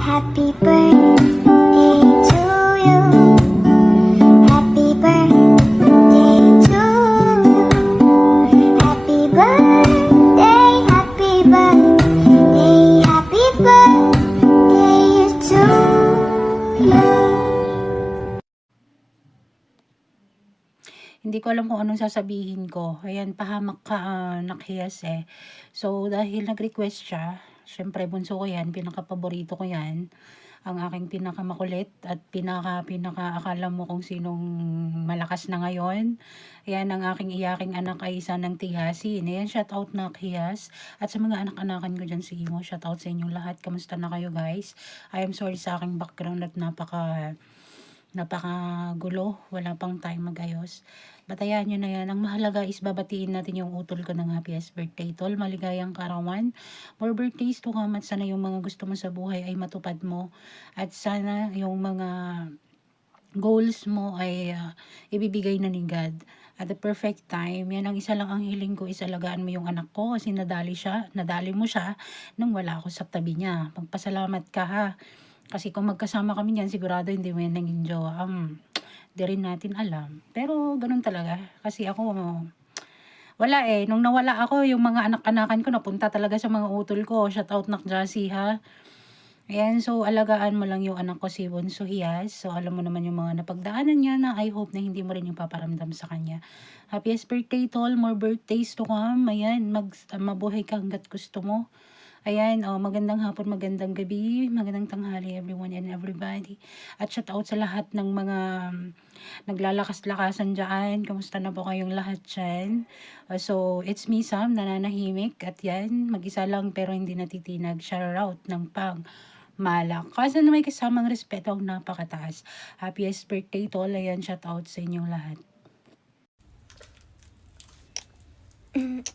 Happy birthday to you. Happy birthday to you. Happy birthday, happy birthday, happy birthday to you. Hindi ko alam kung anong sasabihin ko. Ayan, pahamak ka, nakhiyas eh. So, dahil nag-request siya, syempre bunso ko yan, pinaka-paborito ko yan. Ang aking pinakamakulit at pinaka akala mo kung sinong malakas na ngayon. Ayan, ang aking iyaking anak ay isa ng tihasin. Ayan, shout out na Hiyas. At sa mga anak-anakan ko dyan sa imo, shout out sa inyong lahat. Kamusta na kayo guys? I am sorry sa aking background at napakagulo, wala pang time magayos. Batayan nyo na yan. Ang mahalaga is babatiin natin yung utol ko ng happiest birthday, tol. Maligayang karawan. More birthdays to come at sana yung mga gusto mo sa buhay ay matupad mo. At sana yung mga goals mo ay ibibigay na ni God. At the perfect time, yan ang isa lang ang hiling ko, is alagaan mo yung anak ko kasi nadali mo siya nang wala ako sa tabi niya. Magpasalamat ka ha. Kasi kung magkasama kami niyan, sigurado hindi mo yan naging jowa. Di rin natin alam. Pero ganun talaga. Kasi ako, wala eh. Nung nawala ako, yung mga anak-anakan ko napunta talaga sa mga utol ko. Shout out nak Jassy ha. Ayan, so alagaan mo lang yung anak ko si Bunso Hiyas. So alam mo naman yung mga napagdaanan niya na I hope na hindi mo rin yung paparamdam sa kanya. Happiest birthday tol, more birthdays to come. Ayan, mabuhay ka hanggat gusto mo. Ayan, magandang hapon, magandang gabi, magandang tanghali everyone and everybody. At shout out sa lahat ng mga naglalakas-lakasan dyan. Kamusta na po kayong lahat dyan? So, it's me Sam, nananahimik. At yan, mag-isa lang pero hindi natitinag. Shout out ng pang malak. Kasi na may kasamang respeto ang napakataas. Happiest birthday tol. Ayan, shout out sa inyong lahat.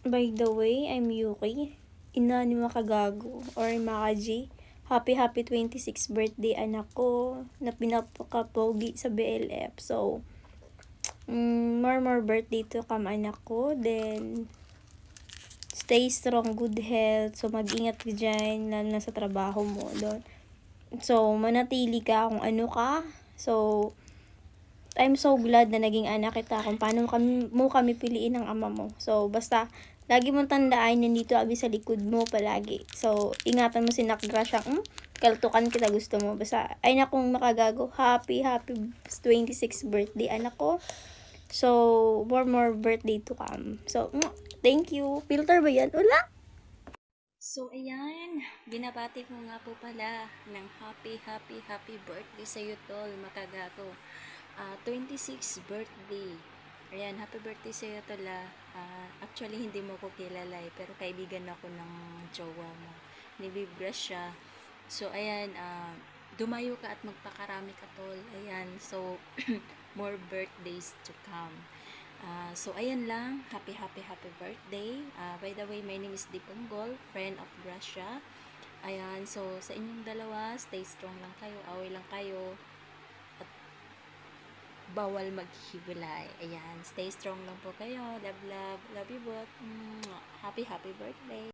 By the way, I'm Yuki, ina ni Makagago or Makaji. Happy 26th birthday anak ko na pinapakapogi sa BLF. So, more birthday to come anak ko. Then, stay strong, good health. So, mag-ingat ka dyan, lalo na sa trabaho mo doon. So, manatili ka kung ano ka. So, I'm so glad na naging anak kita kung paano mo kami piliin ng ama mo. So, basta, lagi mong tandaan, nandito abi sa likod mo palagi. So, ingatan mo si Nakgrasya. Kaltukan kita gusto mo. Basta, ay na kung Makagago. Happy 26th birthday anak ko. So, more birthday to come. So, thank you. Filter ba yan? Wala? So, ayan, binabati ko nga po pala ng happy birthday sa iyo, tol, Makagago. 26th birthday. Ayan, happy birthday sa iyo, tol. Actually, hindi mo ko kilala pero kaibigan ako ng jowa mo. Nibibra siya. So, ayan, dumayo ka at magpakarami ka, tol. Ayan, so, more birthdays to come. So, ayan lang. Happy birthday. By the way, my name is Diponggol, friend of Gracia. Ayan, so, sa inyong dalawa, stay strong lang kayo, away lang kayo, at bawal maghiwalay. Ayan, stay strong lang po kayo. Love you both. Happy birthday.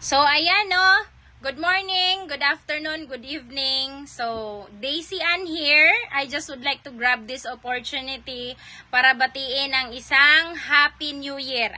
So, ayan no. Good morning, good afternoon, good evening. So, Daisy Ann here. I just would like to grab this opportunity para batiin ang isang Happy New Year.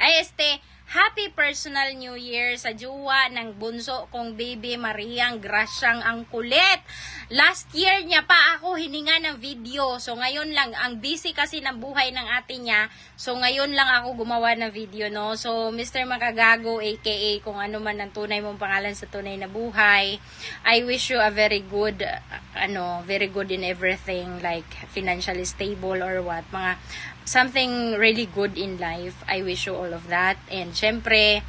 Happy Personal New Year sa jowa ng bunso kong baby Mariang Grasyang ang kulit. Last year niya pa ako hininga ng video. So ngayon lang, ang busy kasi ng buhay ng ate niya. So ngayon lang ako gumawa ng video, no. So Mr. Makagago aka kung ano man ang tunay mong pangalan sa tunay na buhay, I wish you a very good in everything, like financially stable or what, mga something really good in life. I wish you all of that. And syempre,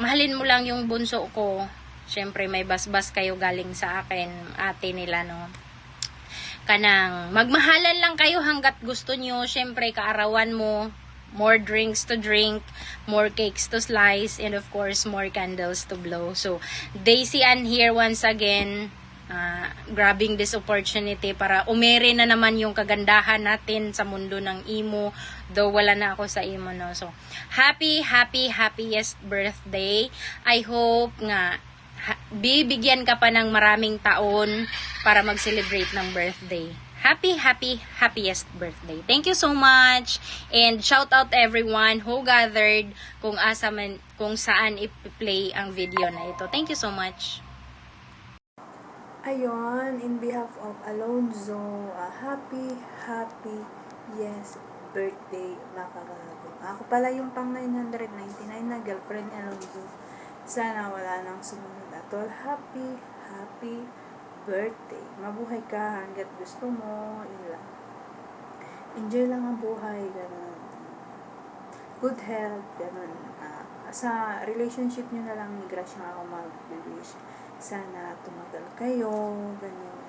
mahalin mo lang yung bunso ko. Syempre, may basbas kayo galing sa akin, ate nila, no. Kanang, magmahalan lang kayo hanggat gusto nyo. Syempre, kaarawan mo, more drinks to drink, more cakes to slice, and of course, more candles to blow. So, Daisy Ann here once again, grabbing this opportunity para umere na naman yung kagandahan natin sa mundo ng imo, though wala na ako sa imo, no. So happiest birthday. I hope nga bibigyan ka pa ng maraming taon para mag-celebrate ng birthday. Happiest birthday. Thank you so much. And shout out everyone who gathered kung saan i-play ang video na ito. Thank you so much. Ayun, in behalf of Alonzo, yes, birthday, makagago. Ako pala yung pang 999 na girlfriend ni Alonzo. Sana wala nang sumunod atol. Happy birthday. Mabuhay ka hanggat gusto mo. Yun lang. Enjoy lang ang buhay, ganun. Good health, ganun. Sa relationship nyo na lang ni Gracia ako mag-wish. Sana tumagal kayo, ganyan.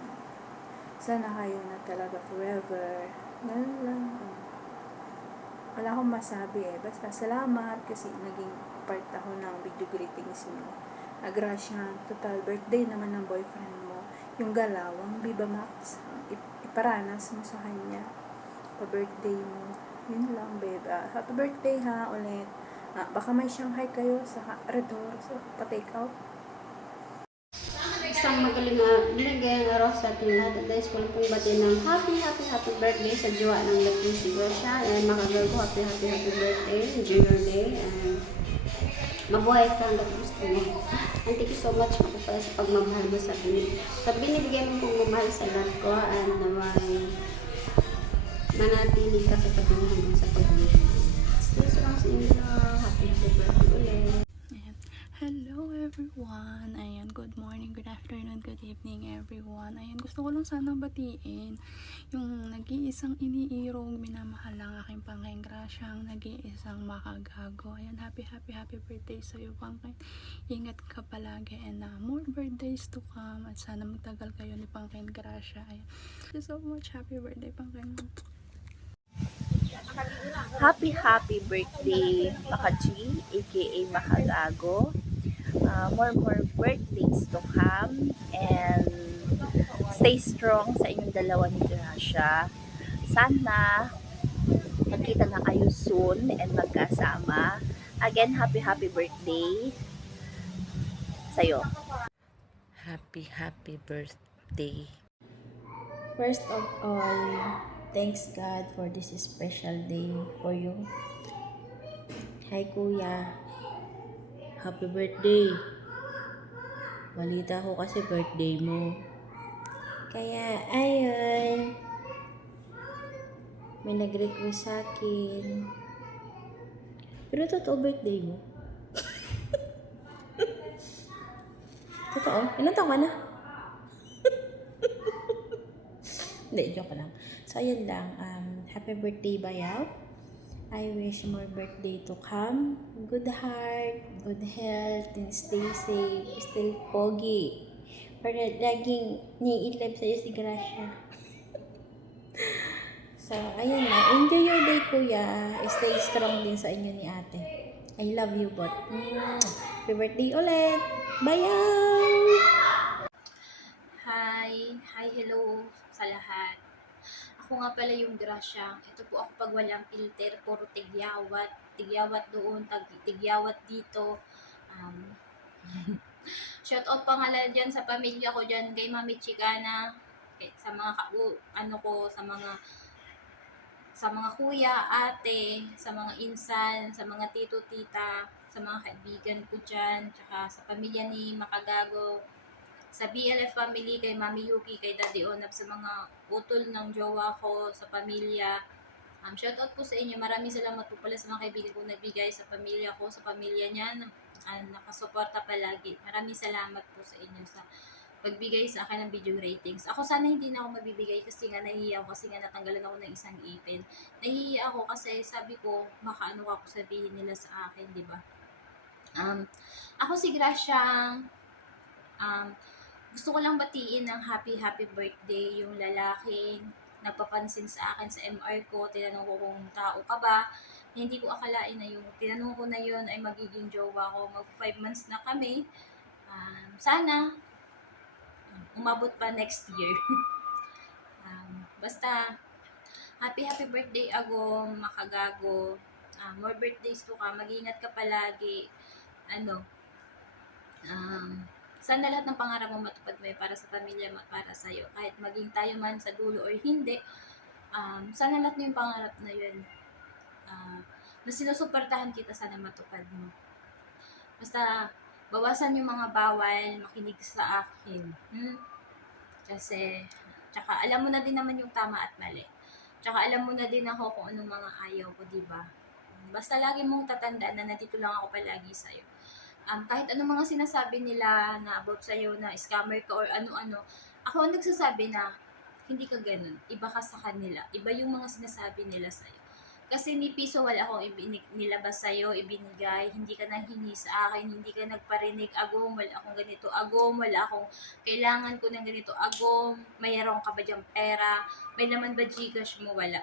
Sana kayo na talaga forever. Ganun lang. Wala akong masabi Basta salamat kasi naging part ako ng video greetings niyo. Gracia, total birthday naman ng boyfriend mo. Yung galawang Viva Max, iparanas mo sa kanya. Pa-birthday mo. Yun lang, babe. Happy birthday ha, ulit. Baka may Shanghai kayo sa Redor, so pa-take out. Isang magaling na binigay ang araw sa ating lahat. At guys, ko lang pong bati ng happy birthday sa jowa ng laking si Gracia. And makagago, happy birthday. Enjoy your day. And mabuhay ka hanggang gusto mo. And thank you so much ako pala sa pagmamahal mo sa binibigay mo pong mamahal sa lahat ko. And naway manatili ka sa pagmamahal hanggang sa pagmamahal. Stay strong sa inyo. Happy birthday ulit. Hello everyone! Ayan, good morning, good afternoon, good evening everyone. Ayan, gusto ko lang sanang batiin yung nag-iisang iniirong minamahal ang aking Pangkain Gracia, ang nag-iisang makagago. Ayan, happy birthday sa'yo, Pangkain. Ingat ka palagi and more birthdays to come at sana magtagal kayo ni Pangkain Gracia. Ayan, thank you so much. Happy birthday, Pangkain. Happy birthday, Maka-G, aka Makagago. More birthdays to come and stay strong sa inyong dalawa ni Gracia. Sana magkita na kayo soon and magkasama. Again, happy birthday sa'yo. Happy birthday. First of all, thanks God for this special day for you. Hi Kuya, happy birthday. Balita ko kasi birthday mo. Kaya ayun, may nag-request sa akin. Pero totoo birthday mo? Totoo? Ilan taon ka na? Hindi, joke lang. So, ayun lang. Happy birthday, Bayaw. I wish more birthday to come. Good heart, good health, and stay safe. Still pogi. Para laging ni-in-love sa'yo si Gracia. So, ayun lang. Enjoy your day, Kuya. Stay strong din sa inyo ni ate. I love you both. Happy birthday ulit. Bayaw! Hi, hello sa lahat. Ako nga pala yung Gracia. Ito po ako pag walang filter, puro tigyawat doon, tigyawat dito. Shout out pangalan dyan sa pamilya ko dyan, kay Mami Chicana, sa mga sa mga kuya, ate, sa mga insan, sa mga tito, tita, sa mga kaibigan ko dyan, tsaka sa pamilya ni Makagago, sa BLF family, kay Mami Yuki, kay Daddy Onap, sa mga utol ng jowa ko, sa pamilya. Shoutout po sa inyo. Maraming salamat po pala sa mga kaibigan ko nagbigay sa pamilya ko, sa pamilya niya, nakasuporta palagi. Maraming salamat po sa inyo sa pagbigay sa akin ng video ratings. Ako sana hindi na ako mabibigay kasi nga nahihiya ako, kasi nga natanggalan ako ng isang ipin. Nahihiya ako kasi sabi ko, baka ano ako sabihin nila sa akin, di ba? Ako si Gracia, gusto ko lang batiin ng happy birthday yung lalaking nagpapansin sa akin sa MR ko. Tinanong ko kung tao ka ba. Hindi ko akalain na yung tinanong ko na yun ay magiging jowa ko. Mag 5 months na kami. Sana umabot pa next year. Basta happy birthday Ago, Makagago. More birthdays to ka. Mag-ingat ka palagi. sana lahat ng pangarap mo matupad mo para sa pamilya mo at para sa'yo. Kahit maging tayo man sa dulo or hindi, sana lahat ng yung pangarap na yun, na sinusuportahan kita, sana matupad mo. Basta, bawasan yung mga bawal, makinig sa akin. Kasi, tsaka alam mo na din naman yung tama at mali. Tsaka alam mo na din ako kung anong mga ayaw ko, diba? Basta lagi mong tatandaan na nandito lang ako palagi sa'yo. Kahit anong mga sinasabi nila na about sa'yo na scammer ka or ano-ano, ako ang nagsasabi na hindi ka ganun. Iba ka sa kanila. Iba yung mga sinasabi nila sa'yo. Kasi ni piso wala akong nilabas sa'yo, ibinigay, hindi ka nanghingi sa akin, hindi ka nagparinig, agom, wala akong ganito, agom, wala akong kailangan ko ng ganito, agom, mayroon ka ba diyang pera, may laman ba Gcash mo, wala.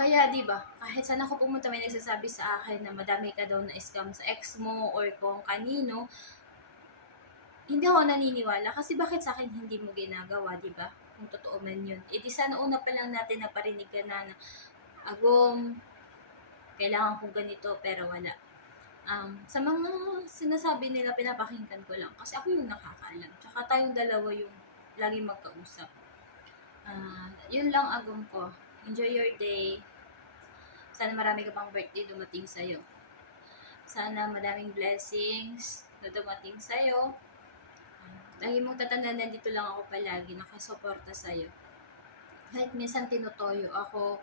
Kaya, di ba, kahit saan ako pumunta, may nagsasabi sa akin na madami ka daw na scam sa ex mo or kung kanino, hindi ako naniniwala kasi bakit sa akin hindi mo ginagawa, di ba? Kung totoo man yun. E di sana una pa lang natin naparinig ka na agom, kailangan kong ganito, pero wala. Sa mga sinasabi nila, pinapakinggan ko lang. Kasi ako yung nakakaalam. Tsaka tayong dalawa yung laging magkausap. Yun lang agom ko. Enjoy your day. Sana marami ka pang birthday dumating sa'yo. Sana madaming blessings na dumating sa'yo. Lagi mong tatandaan, nandito lang ako palagi, nakasuporta sa'yo. Kahit minsan tinutoyo ako,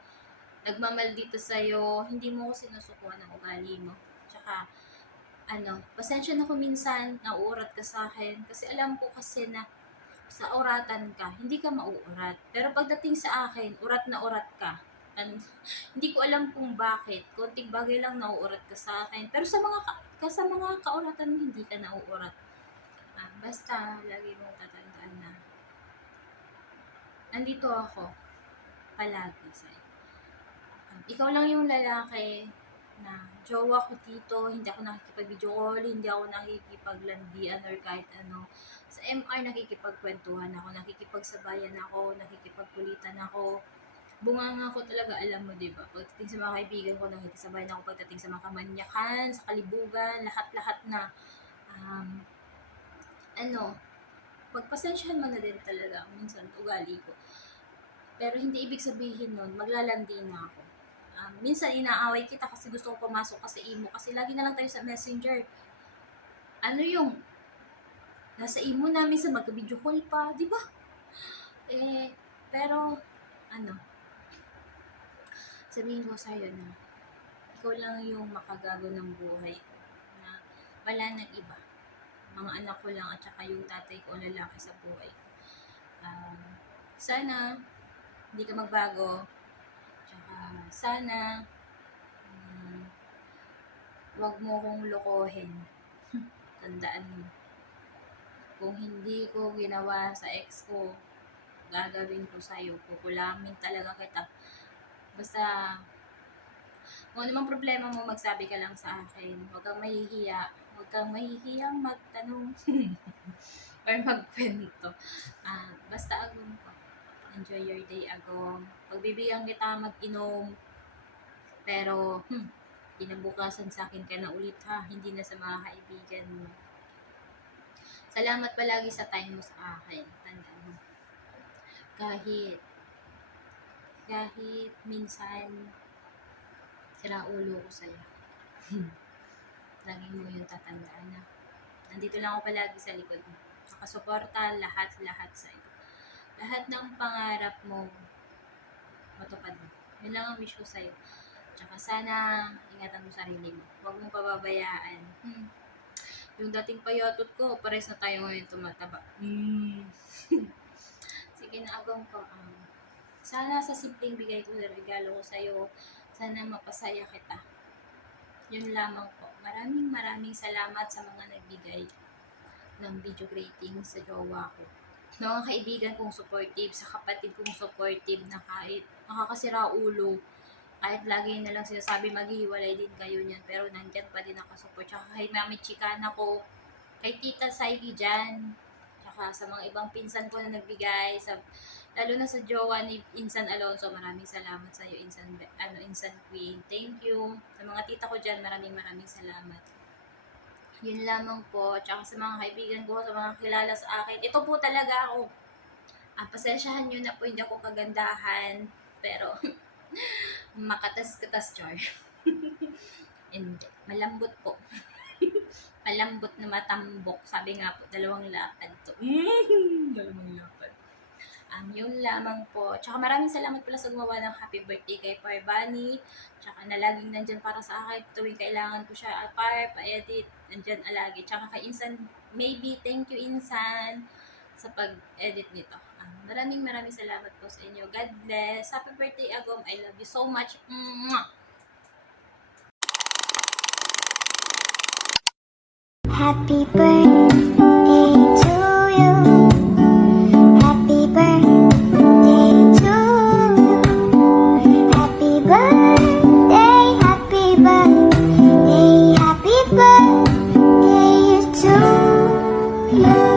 nagmamaldito sa'yo, hindi mo ko sinusukuhan ng ugali mo. Tsaka, pasensya na ko minsan, nauurat ka sa akin. Kasi alam ko kasi na sa oratan ka, hindi ka mauurat. Pero pagdating sa akin, urat na urat ka. Hindi ko alam kung bakit. Konting bagay lang nauurat ka sa akin. Pero sa mga kauratan mo, hindi ka nauurat. Basta, lagi mong tatandaan na nandito ako palagi sa'yo. Ikaw lang yung lalaki na jowa ko dito, hindi ako nakikipag-video call, hindi ako nakikipaglandian or kahit ano. Sa MR, nakikipagkwentuhan ako, nakikipagsabayan ako, nakikipagkulitan ako. Bunganga ko talaga, alam mo, diba? Pagdating sa mga kaibigan ko, nakikisabayan ako. Pagdating sa mga kamanyakan, sa kalibugan, lahat-lahat na. Pagpasensyahan mo na din talaga minsan ugali ko. Pero hindi ibig sabihin nun, maglalandi na ako. Minsan inaaway kita kasi gusto ko pumasok kasi imo. Kasi lagi na lang tayo sa messenger. Nasa imo namin sa magka-video call pa, di ba? Pero, sabihin ko sa'yo na, ikaw lang yung makagago ng buhay. Na wala nang iba. Mga anak ko lang at saka yung tatay ko lalaki sa buhay. Sana hindi ka magbago. Tsaka sana wag mo kong lokohin. Tandaan mo. Kung hindi ko ginawa sa ex ko, gagawin ko sa'yo. Kukulamin talaga kita. Basta kung ano mang problema mo, magsabi ka lang sa akin. Huwag kang mahihiya. Huwag kang mahihiyang magtanong or magkwento. Basta agom ko. Enjoy your day, agom. Pagbibigyan kita mag-inom. Pero, kinabukasan sa akin ka na ulit ha. Hindi na sa mga kaibigan mo. Salamat palagi sa time mo sa akin. Tandaan mo. Kahit minsan sira ulo ko sa'yo. Lagi mo yung tatandaan na nandito lang ako palagi sa likod mo. Nakasuporta lahat sa'yo. Lahat ng pangarap mo matupad mo. Yun lang ang wish ko sa'yo. Tsaka sana ingatan mo sarili mo. Huwag mong pababayaan. Yung dating payotot ko, pares na tayo ngayon tumataba. Sige na, agam ko. Sana sa simpleng bigay ko na regalo ko sa'yo, sana mapasaya kita. Yun lamang po. Maraming salamat sa mga nagbigay ng video greeting sa jowa ko. Mga kaibigan kong supportive, sa kapatid kong supportive na kahit nakakasira ulo, kahit lagi na lang sinasabi maghihiwalay din kayo niyan, pero nandyan pa din ako support. Tsaka kay Mami Chicana ko, kay Tita Saigi dyan, tsaka sa mga ibang pinsan ko na nagbigay, lalo na sa jowa ni Insan Alonso, maraming salamat sa iyo, Insan Queen. Thank you. Sa mga tita ko dyan, maraming salamat. Yun lamang po. Tsaka sa mga kaibigan ko, sa mga kilala sa akin. Ito po talaga ako. Pasensyahan nyo na po, hindi ako kagandahan. Pero, makatas-katas, char. Hindi. Malambot po. Malambot na matambok. Sabi nga po, 2 lapad to. 2 lapad. Yun lamang po. Tsaka maraming salamat pala sa gumawa ng happy birthday kay Par Bunny. Tsaka na laging nandyan para sa akin. Tuwing kailangan ko siya, pa-edit, nandyan alagi. Tsaka kay Insan, maybe, thank you Insan sa pag-edit nito. Maraming salamat po sa inyo. God bless. Happy birthday, Agom. I love you so much. Mwah! Happy birthday to you. Happy birthday to you. Happy birthday, happy birthday, happy birthday to you.